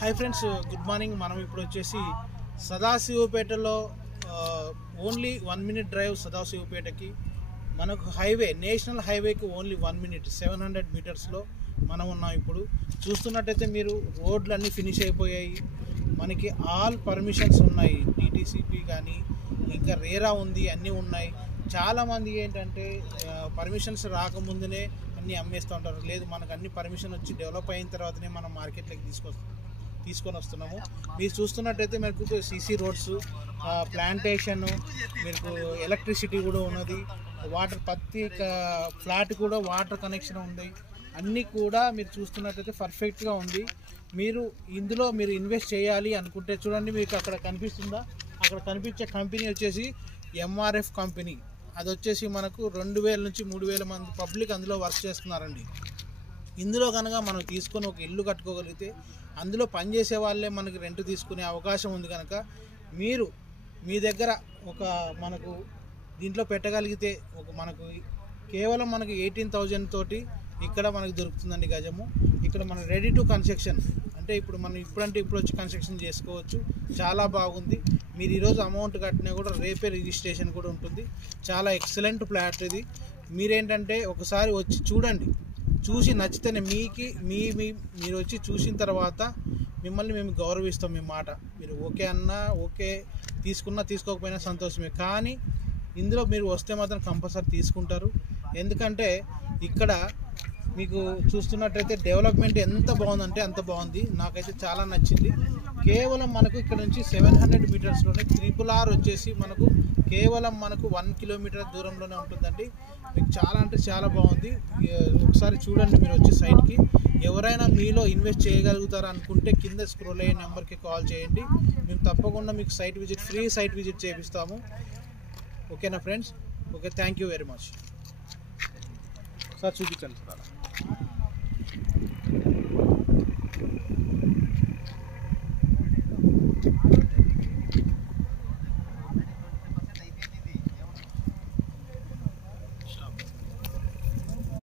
Hi friends, good morning. మనం ఇప్పుడు వచ్చేసి సదాశివపేటలో ఓన్లీ 1 minute డ్రైవ్ సదాశివపేటకి. మనకు హైవే, నేషనల్ హైవేకి ఓన్లీ 1 minute 700 మీటర్స్లో మనం ఉన్నాం. ఇప్పుడు చూస్తున్నట్టయితే మీరు రోడ్లు అన్నీ ఫినిష్ అయిపోయాయి. మనకి ఆల్ పర్మిషన్స్ ఉన్నాయి, డిటీసీపీ కానీ ఇంకా రేరా ఉంది, అన్నీ ఉన్నాయి. చాలామంది ఏంటంటే పర్మిషన్స్ రాకముందునే అన్నీ అమ్మేస్తూ ఉంటారు. లేదు, మనకు అన్ని పర్మిషన్ వచ్చి డెవలప్ అయిన తర్వాతనే మనం మార్కెట్లోకి తీసుకొని వస్తున్నాము. మీరు చూస్తున్నట్టయితే మీకు సీసీ రోడ్స్, ప్లాంటేషన్, మీకు ఎలక్ట్రిసిటీ కూడా ఉన్నది, వాటర్ ప్రతి ఫ్లాట్ కూడా వాటర్ కనెక్షన్ ఉంది. అన్నీ కూడా మీరు చూస్తున్నట్టయితే పర్ఫెక్ట్గా ఉంది. మీరు ఇందులో ఇన్వెస్ట్ చేయాలి అనుకుంటే చూడండి, మీకు అక్కడ కనిపిస్తుందా? అక్కడ కనిపించే కంపెనీ వచ్చేసి ఎంఆర్ఎఫ్ కంపెనీ. అది వచ్చేసి మనకు 2000 నుంచి 3000 మంది పబ్లిక్ అందులో వర్క్ చేస్తున్నారండి. ఇందులో కనుక మనం తీసుకొని ఒక ఇల్లు కట్టుకోగలిగితే అందులో పనిచేసే వాళ్ళే మనకి రెంట్ తీసుకునే అవకాశం ఉంది. కనుక మీరు మీ దగ్గర మనకు దీంట్లో పెట్టగలిగితే మనకు కేవలం మనకి 18,000 తోటి ఇక్కడ మనకు దొరుకుతుందండి గజము. ఇక్కడ మన రెడీ టు కన్స్ట్రక్షన్, అంటే ఇప్పుడు మనం ఇప్పుడు వచ్చి కన్స్ట్రక్షన్ చేసుకోవచ్చు. చాలా బాగుంది. మీరు ఈరోజు అమౌంట్ కట్టినా కూడా రేపే రిజిస్ట్రేషన్ కూడా ఉంటుంది. చాలా ఎక్సలెంట్ ప్లాట్ ఇది. మీరేంటంటే ఒకసారి వచ్చి చూడండి, చూసి నచ్చితేనే మీరు వచ్చి చూసిన తర్వాత మిమ్మల్ని మేము గౌరవిస్తాం. మీ మాట మీరు ఓకే అన్నా ఓకే, తీసుకున్నా తీసుకోకపోయినా సంతోషమే. కానీ ఇందులో మీరు వస్తే మాత్రం కంపల్సరీ తీసుకుంటారు. ఎందుకంటే ఇక్కడ మీకు చూస్తున్నట్టయితే డెవలప్మెంట్ ఎంత బాగుందంటే అంత బాగుంది. నాకైతే చాలా నచ్చింది. కేవలం మనకు ఇక్కడ నుంచి 700 మీటర్స్లోనే RRR వచ్చేసి మనకు కేవలం 1 కిలోమీటర్ దూరంలోనే ఉంటుందండి. మీకు చాలా అంటే చాలా బాగుంది. ఒకసారి చూడండి మీరు వచ్చి సైట్కి. ఎవరైనా మీలో ఇన్వెస్ట్ చేయగలుగుతారా అనుకుంటే కింద స్క్రోల్ అయ్యే నెంబర్కి కాల్ చేయండి. మేము తప్పకుండా మీకు ఫ్రీ సైట్ విజిట్ చేపిస్తాము. ఓకేనా friends? Okay, thank you very much. Sir చూపించండి సార్.